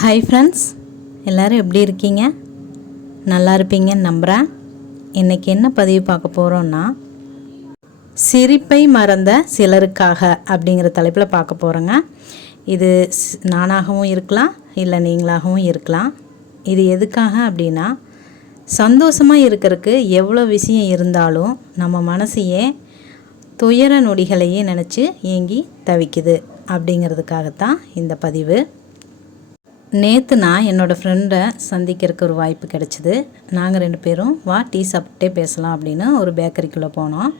Hi friends, எல்லோரும் எப்படி இருக்கீங்க? நல்லா இருப்பீங்கன்னு நம்புகிறேன். இன்றைக்கி என்ன பதிவு பார்க்க போகிறோன்னா, சிரிப்பை மறந்த சிலருக்காக அப்படிங்கிற தலைப்பில் பார்க்க போகிறோங்க. இது நானாகவும் இருக்கலாம், இல்லை நீங்களாகவும் இருக்கலாம். இது எதுக்காக அப்படின்னா, சந்தோஷமாக இருக்கிறதுக்கு எவ்வளோ விஷயம் இருந்தாலும் நம்ம மனசையே துயர நொடிகளையே நினச்சி ஏங்கி தவிக்குது அப்படிங்கிறதுக்காகத்தான் இந்த பதிவு. நேற்று நான் என்னோடய ஃப்ரெண்டை சந்திக்கிறதுக்கு ஒரு வாய்ப்பு கிடச்சிது. நாங்கள் 2 பேரும் டீ சாப்பிட்டே பேசலாம் அப்படின்னு ஒரு பேக்கரிக்குள்ளே போனோம்.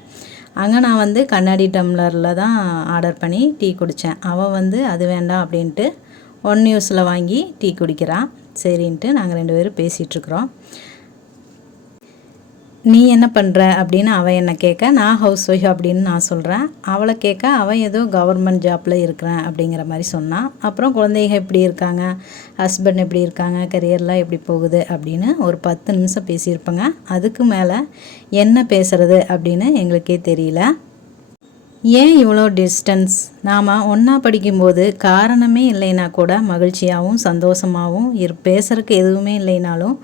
அங்கே நான் கண்ணாடி டம்ளரில் தான் ஆர்டர் பண்ணி டீ குடித்தேன். அவள் அது வேண்டாம் அப்படின்ட்டு ஒன் நியூஸில் வாங்கி டீ குடிக்கிறான். சரின்ட்டு நாங்கள் 2 பேரும் பேசிகிட்ருக்குறோம். நீ என்ன பண்ணுற அப்படின்னு அவள் என்னை கேட்க, நான் ஹவுஸ் ஒய்ஃப் அப்படின்னு நான் சொல்கிறேன். அவளை கேட்க, அவள் ஏதோ கவர்மெண்ட் ஜாப்பில் இருக்கிறேன் அப்படிங்கிற மாதிரி சொன்னான். அப்புறம் குழந்தைங்க எப்படி இருக்காங்க, ஹஸ்பண்ட் எப்படி இருக்காங்க, கரியர்லாம் எப்படி போகுது அப்படின்னு ஒரு 10 நிமிஷம் பேசியிருப்பேங்க. அதுக்கு மேலே என்ன பேசுகிறது அப்படின்னு எங்களுக்கே தெரியல. ஏன் இவ்வளோ டிஸ்டன்ஸ்? நாம் ஒன்றா படிக்கும்போது காரணமே இல்லைன்னா கூட மகிழ்ச்சியாகவும் சந்தோஷமாகவும் பேசுகிறதுக்கு எதுவுமே இல்லைனாலும்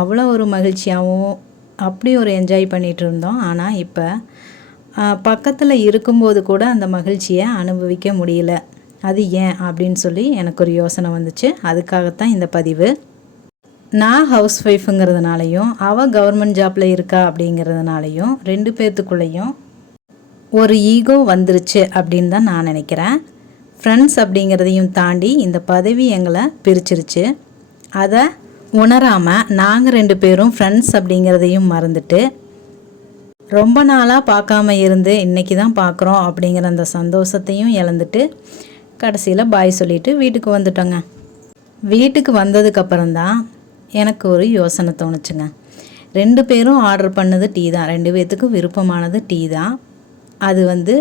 அவ்வளோ ஒரு மகிழ்ச்சியாகவும் அப்படி ஒரு என்ஜாய் பண்ணிகிட்டு இருந்தோம். ஆனால் இப்போ பக்கத்தில் இருக்கும்போது கூட அந்த மகிழ்ச்சியை அனுபவிக்க முடியல. அது ஏன் அப்படின்னு சொல்லி எனக்கு ஒரு யோசனை வந்துச்சு. அதுக்காகத்தான் இந்த பதிவு. நான் ஹவுஸ் ஒய்ஃபுங்கிறதுனாலையும் அவள் கவர்மெண்ட் ஜாப்பில் இருக்கா அப்படிங்கிறதுனாலையும் 2 பேர்த்துக்குள்ளேயும் ஒரு ஈகோ வந்துருச்சு அப்படின்னு தான் நான் நினைக்கிறேன். ஃப்ரெண்ட்ஸ் அப்படிங்கிறதையும் தாண்டி இந்த பதவி எங்களை பிரிச்சிருச்சு. அதை உணராமல் நாங்கள் 2 பேரும் ஃப்ரெண்ட்ஸ் அப்படிங்கிறதையும் மறந்துட்டு ரொம்ப நாளாக பார்க்காம இருந்து இன்றைக்கி தான் பார்க்குறோம் அப்படிங்கிற அந்த சந்தோஷத்தையும் இழந்துட்டு கடைசியில் பாய் சொல்லிவிட்டு வீட்டுக்கு வந்துட்டோங்க. வீட்டுக்கு வந்ததுக்கப்புறம்தான் எனக்கு ஒரு யோசனை தோணுச்சுங்க. 2 பேரும் ஆர்டர் பண்ணது டீ தான், 2 பேர்த்துக்கும் விருப்பமானது டீ தான். அது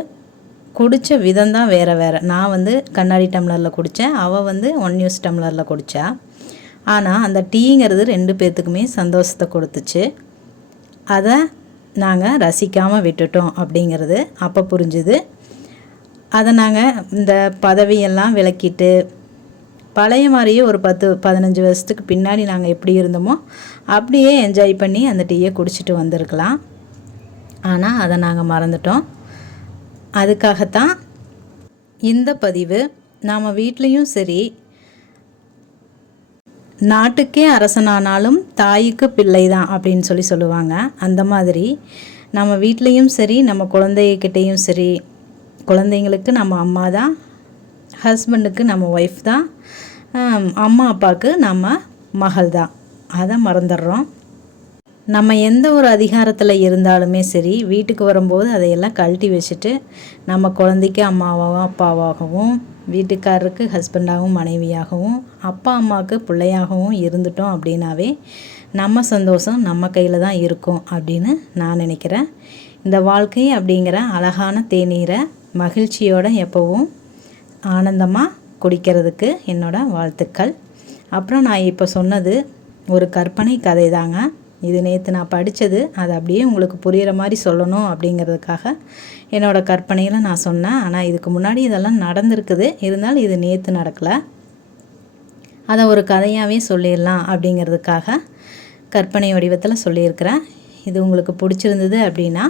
குடித்த விதம் தான் வேறு வேறு. நான் கண்ணாடி டம்ளரில் குடித்தேன், அவள் ஒன் யூஸ் டம்ளரில் குடித்தா. ஆனால் அந்த டீங்கிறது 2 பேர்த்துக்குமே சந்தோஷத்தை கொடுத்துச்சு. அதை நாங்கள் ரசிக்காமல் விட்டுட்டோம் அப்படிங்கிறது அப்போ புரிஞ்சுது. அதை நாங்கள் இந்த பதவியெல்லாம் விலக்கிட்டு பழைய மாதிரியே ஒரு 10-15 வருஷத்துக்கு பின்னாடி நாங்கள் எப்படி இருந்தோமோ அப்படியே என்ஜாய் பண்ணி அந்த டீயை குடிச்சிட்டு வந்திருக்கலாம். ஆனால் அதை நாங்கள் மறந்துட்டோம். அதுக்காகத்தான் இந்த பதிவு. நாம் வீட்லேயும் சரி, நாட்டுக்கே அரசனானாலும் தாய்க்கு பிள்ளை தான் அப்படின்னு சொல்லுவாங்க. அந்த மாதிரி நம்ம வீட்லேயும் சரி, நம்ம குழந்தைகிட்டையும் சரி, குழந்தைங்களுக்கு நம்ம அம்மா தான், ஹஸ்பண்டுக்கு நம்ம ஒய்ஃப் தான், அம்மா அப்பாவுக்கு நம்ம மகள் தான். அதை மறந்துடுறோம். நம்ம எந்த ஒரு அதிகாரத்தில் இருந்தாலுமே சரி, வீட்டுக்கு வரும்போது அதையெல்லாம் கழட்டி வச்சுட்டு நம்ம குழந்தைக்கு அம்மாவாகவும் அப்பாவாகவும், வீட்டுக்காரருக்கு ஹஸ்பண்டாகவும் மனைவியாகவும், அப்பா அம்மாவுக்கு பிள்ளையாகவும் இருந்துட்டோம் அப்படின்னாவே நம்ம சந்தோஷம் நம்ம கையில் தான் இருக்கும் அப்படின்னு நான் நினைக்கிறேன். இந்த வாழ்க்கை அப்படிங்கிற அழகான தேநீரை மகிழ்ச்சியோடு எப்போவும் ஆனந்தமாக குடிக்கிறதுக்கு என்னோடய வாழ்த்துக்கள். அப்புறம் நான் இப்போ சொன்னது ஒரு கற்பனை கதை தாங்க. இது நேற்று நான் படித்தது. அது அப்படியே உங்களுக்கு புரிகிற மாதிரி சொல்லணும் அப்படிங்கிறதுக்காக என்னோடய கற்பனையில் நான் சொன்னேன். ஆனால் இதுக்கு முன்னாடி இதெல்லாம் நடந்திருக்குது. இருந்தாலும் இது நேற்று நடக்கலை. அதை ஒரு கதையாகவே சொல்லிடலாம் அப்படிங்கிறதுக்காக கற்பனை வடிவத்தில் சொல்லியிருக்கிறேன். இது உங்களுக்கு பிடிச்சிருந்தது அப்படின்னா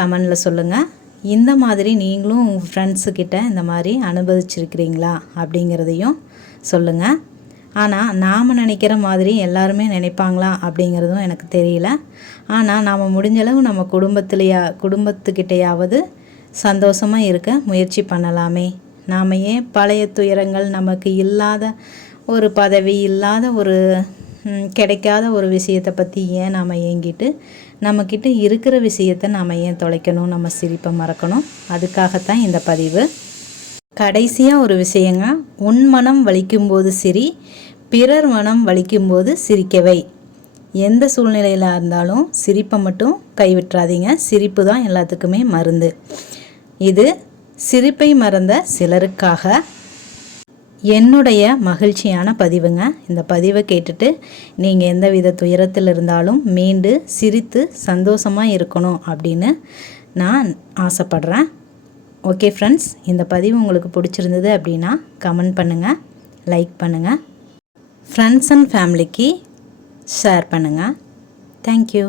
கமெண்டில் சொல்லுங்கள். இந்த மாதிரி நீங்களும் உங்கள் ஃப்ரெண்ட்ஸுக்கிட்ட இந்த மாதிரி அனுபவிச்சிருக்கிறீங்களா அப்படிங்கிறதையும் சொல்லுங்கள். ஆனால் நாம் நினைக்கிற மாதிரி எல்லாருமே நினைப்பாங்களா அப்படிங்கிறதும் எனக்கு தெரியல. ஆனால் நாம் முடிஞ்சளவு நம்ம குடும்பத்துக்கிட்டையாவது சந்தோஷமாக இருக்க முயற்சி பண்ணலாமே. நாம் ஏன் பழைய துயரங்கள், நமக்கு இல்லாத ஒரு பதவி, இல்லாத ஒரு கிடைக்காத ஒரு விஷயத்தை பற்றி ஏன் நாம் ஏங்கிட்டு நம்மக்கிட்ட இருக்கிற விஷயத்தை நாம் ஏன் தொலைக்கணும், நம்ம சிரிப்பை மறக்கணும்? அதுக்காகத்தான் இந்த பதிவு. கடைசியாக ஒரு விஷயங்க, உன் மனம் வலிக்கும்போது சிரி, பிறர் மனம் வலிக்கும்போது சிரிக்கவை. எந்த சூழ்நிலையில் இருந்தாலும் சிரிப்பை மட்டும் கைவிட்டுறாதீங்க. சிரிப்பு தான் எல்லாத்துக்குமே மருந்து. இது சிரிப்பை மறந்த சிலருக்காக என்னுடைய மகிழ்ச்சியான பதிவுங்க. இந்த பதிவை கேட்டுட்டு நீங்கள் எந்த வித துயரத்தில் இருந்தாலும் மீண்டு சிரித்து சந்தோஷமாக இருக்கணும் அப்படின்னு நான் ஆசைப்படுறேன். ஓகே ஃப்ரெண்ட்ஸ், இந்த பதிவு உங்களுக்கு பிடிச்சிருந்தது அப்படின்னா கமெண்ட் பண்ணுங்கள், லைக் பண்ணுங்கள். ஃப்ரெண்ட்ஸ் அண்ட் ஃபேமிலிக்கு ஷேர் பண்ணுங்கள். தேங்க்யூ.